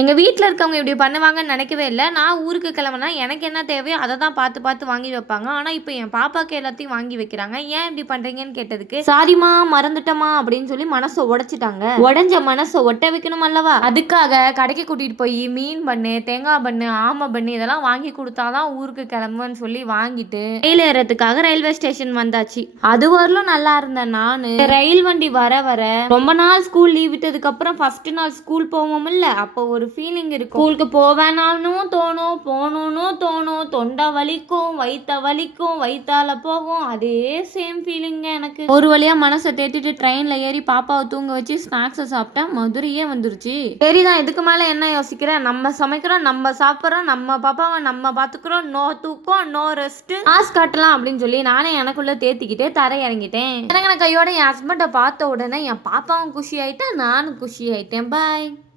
எங்க வீட்ல இருக்கவங்க இப்படி பண்ணுவாங்கன்னு நினைக்கவே இல்ல. நான் ஊருக்கு கிளம்புனா எனக்கு என்ன தேவையோ அத தான் பார்த்து பார்த்து வாங்கி வைப்பாங்க. ஆனா இப்ப என் பாப்பாக்கு எல்லாத்தையும் வாங்கி வைக்கிறாங்க. ஏன் இப்படி பண்றீங்கன்னு கேட்டதுக்கு, "சாரிம்மா மறந்துட்டம்மா" அப்படின்னு சொல்லி மனச உடைச்சுட்டாங்க. உடைஞ்ச மனச ஒட்ட வைக்கணும் அல்லவா? அதுக்காக கடைக்கு கூட்டிட்டு போய் மீன் பண்ணு, தேங்காய் பண்ணு, ஆமை பண்ணு இதெல்லாம் வாங்கி கொடுத்தாதான் ஊருக்கு கிளம்புவேன்னு சொல்லி வாங்கிட்டு ரயில் ஏறதுக்காக ரயில்வே ஸ்டேஷன் வந்தாச்சு. அது வரலும் நல்லா இருந்தேன் நானு. ரயில் வண்டி வர வர ரொம்ப நாள் ஸ்கூல் லீவ் விட்டதுக்கு அப்புறம் ஃபர்ஸ்ட் நாள் ஸ்கூல் போவோம் இல்ல, அப்போ ஒரு ஃபீலிங் இருக்கும். ஸ்கூலுக்கு போவேனாலும் தோணும், போகணும்னு தோணும், தொண்டை வலிக்கும், வயித்த வலிக்கும், வயித்தால போகும். அதே சேம் ஃபீலிங்க எனக்கு. ஒரு வழியா மனசை தேத்திட்டு ட்ரெயின்ல ஏறி பாப்பாவை தூங்க வச்சு ஸ்நாக்ஸை சாப்பிட்டேன். மதுரையே வந்துருச்சு. சரிதான், இதுக்கு மேல என்ன யோசிக்கிறேன்? நம்ம சமைக்கிறோம், நம்ம சாப்பிட்றோம், நம்ம பாப்பாவை நம்ம பாத்துக்கிறோம். நோ தூக்கம், நோ ரெஸ்ட், காசு காட்டலாம் அப்படின்னு சொல்லி நானே எனக்குள்ள தேத்திக்கிட்டே தர இறங்கிட்டேன். எனக்கு கையோட என் ஹஸ்பண்டை பார்த்த உடனே என் பாப்பாவும் குஷி ஆயிட்டா, நானும் குஷி ஆயிட்டேன். பாய்.